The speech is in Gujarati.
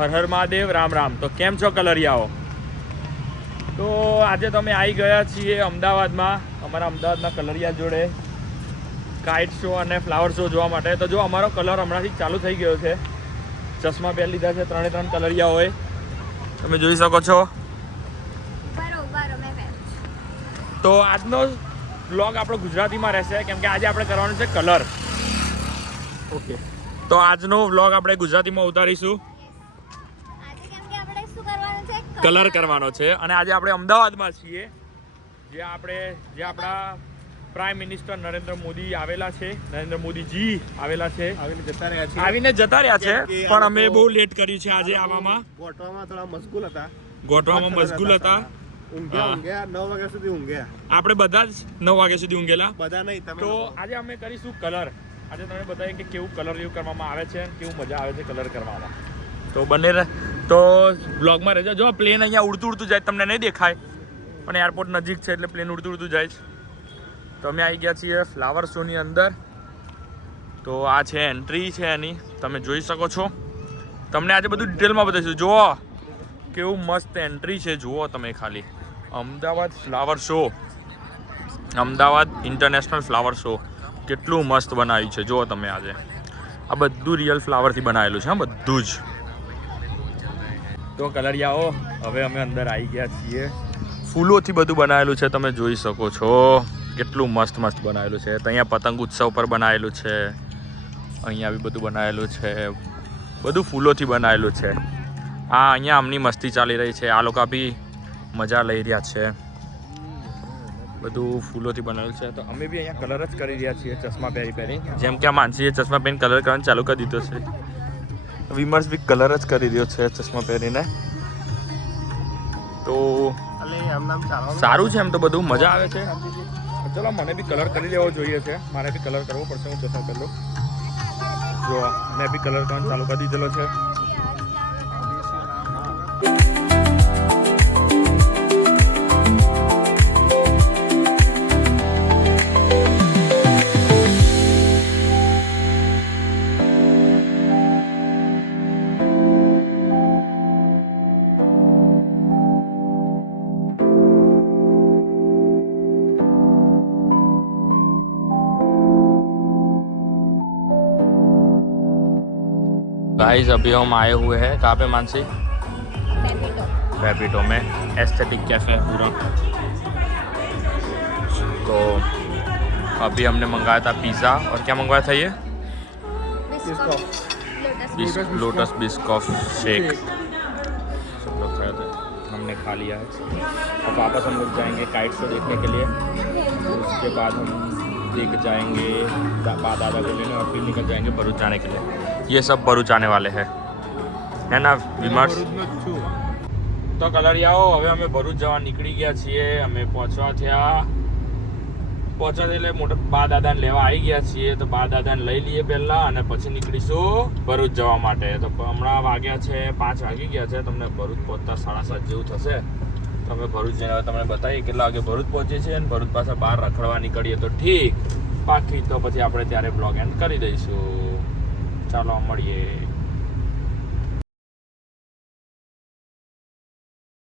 હર હર મહાદેવ, રામ રામ. તો કેમ છો કલરિયાઓ? તો આજે તમે આવી ગયા છીએ અમદાવાદમાં, અમારા અમદાવાદના કલરિયા જોડે કાઇટ શો અને ફ્લાવર શો જોવા માટે. તો જો અમારો કલર હમણાંથી ચાલુ થઈ ગયો છે. ચશ્મા પહેરી લીધા છે ત્રણે ત્રણ કલરિયાઓએ, તમે જોઈ શકો છો. તો આજનો વ્લોગ આપણો ગુજરાતીમાં રહેશે કેમ કે આજે આપણે કરવાનું છે કલર. ઓકે, તો આજનો વ્લોગ આપણે ગુજરાતીમાં ઉતારીશું. કલર કરવાનો છે અને આજે આપણે અમદાવાદમાં છીએ, જે આપણા પ્રાઇમ મિનિસ્ટર નરેન્દ્ર મોદી આવેલા છે, નરેન્દ્ર મોદીજી આવેલા છે, આવીને જતા રહ્યા છે. પણ અમે બહુ લેટ કર્યું છે આજે આવવામાં. ગોઠવામાં મશગુલ હતા. આપણે બધા જ 9 વાગ્યા સુધી ઊંઘેલા. તો આજે અમે કરીશું કલર. આજે તમે બતાવીએ કે કેવું કલર યુઝ કરવામાં આવે છે, કેવું મજા આવે છે કલર કરવામાં. તો તો બ્લોગમાં રહેજો. જો પ્લેન અહીંયા ઉડતું જાય, તમને નહીં દેખાય પણ એરપોર્ટ નજીક છે એટલે પ્લેન ઉડતું જાય છે. તો અમે આવી ગયા છીએ ફ્લાવર શોની અંદર. તો આ છે એન્ટ્રી છે એની, તમે જોઈ શકો છો. તમને આજે બધું ડિટેલમાં બતાવીશું. જુઓ કેવું મસ્ત એન્ટ્રી છે, જુઓ તમે ખાલી. Ahmedabad flower show, Ahmedabad international flower show કેટલું મસ્ત બનાવ્યું છે જુઓ તમે. આજે આ બધું રિયલ ફ્લાવરથી બનાવેલું છે, બધું જ. તો કલરિયાઓ, હવે અમે અંદર આવી ગયા છીએ. ફૂલોથી બધું બનાવેલું છે, તમે જોઈ શકો છો. કેટલું મસ્ત મસ્ત બનાવેલું છે. તો અહીંયા પતંગ ઉત્સવ પર બનાવેલું છે, અહીંયા બી બધું બનાવેલું છે. બધું ફૂલોથી બનાવેલું છે. હા, અહીંયા આમની મસ્તી ચાલી રહી છે. આ લોકો બી મજા લઈ રહ્યા છે. બધું ફૂલોથી બનાવેલું છે. તો અમે બી અહીંયા કલર જ કરી રહ્યા છીએ ચશ્મા પહેરી. જેમ કે આ માનસીએ ચશ્મા પહેરીને કલર કરવાનું ચાલુ કરી દીધો છે. વિમર્શ બી કલર જ કરી રહ્યો છે ચશ્મા પહેરીને. તો સારું છે, એમ તો બધું મજા આવે છે. ચલો, મને બી કલર કરી લેવો જોઈએ છે. મારે બી કલર કરવો પડશે. હું ચશ્મા પહેલું જો મેં બી કલર કરવાનું ચાલુ કરી દીધેલો છે. गाइस अभी हम आए हुए हैं कहाँ पे मानसी? पेपिटो में एस्थेटिक कैफे पूरा. तो अभी हमने मंगाया था पिज़्ज़ा और क्या मंगवाया था ये? Lotus Biscoff shake. सब लोग खाए थे, हमने खा लिया है. अब वापस हम लोग जाएंगे काइट शो देखने के लिए. उसके बाद हम लेके जाएंगे बाद आधा ले लेंगे और फिर निकल जाएंगे भरूच जाने के लिए. ये सब भरूच आने वाले हैं, है ना विमर्श? તો કલરિયાઓ, હવે અમે ભરૂચ જવા નીકળી ગયા છીએ. અમે પહોંચવા એટલે મોટા બા દાદાને લેવા આવી ગયા છીએ. તો બા દાદાને લઈ લઈએ પહેલાં અને પછી નીકળીશું ભરૂચ જવા માટે. તો હમણાં વાગ્યા છે 5 વાગી ગયા છે. તમને ભરૂચ પહોંચતા 7:30 જેવું થશે. તો અમે ભરૂચ જઈને હવે તમને બતાવીએ કેટલા વાગે ભરૂચ પહોંચીએ છીએ. અને ભરૂચ પાસે બહાર રખડવા નીકળીએ તો ઠીક, બાકી તો પછી આપણે ત્યારે બ્લોગ એન્ડ કરી દઈશું. ચાલો મળીએ.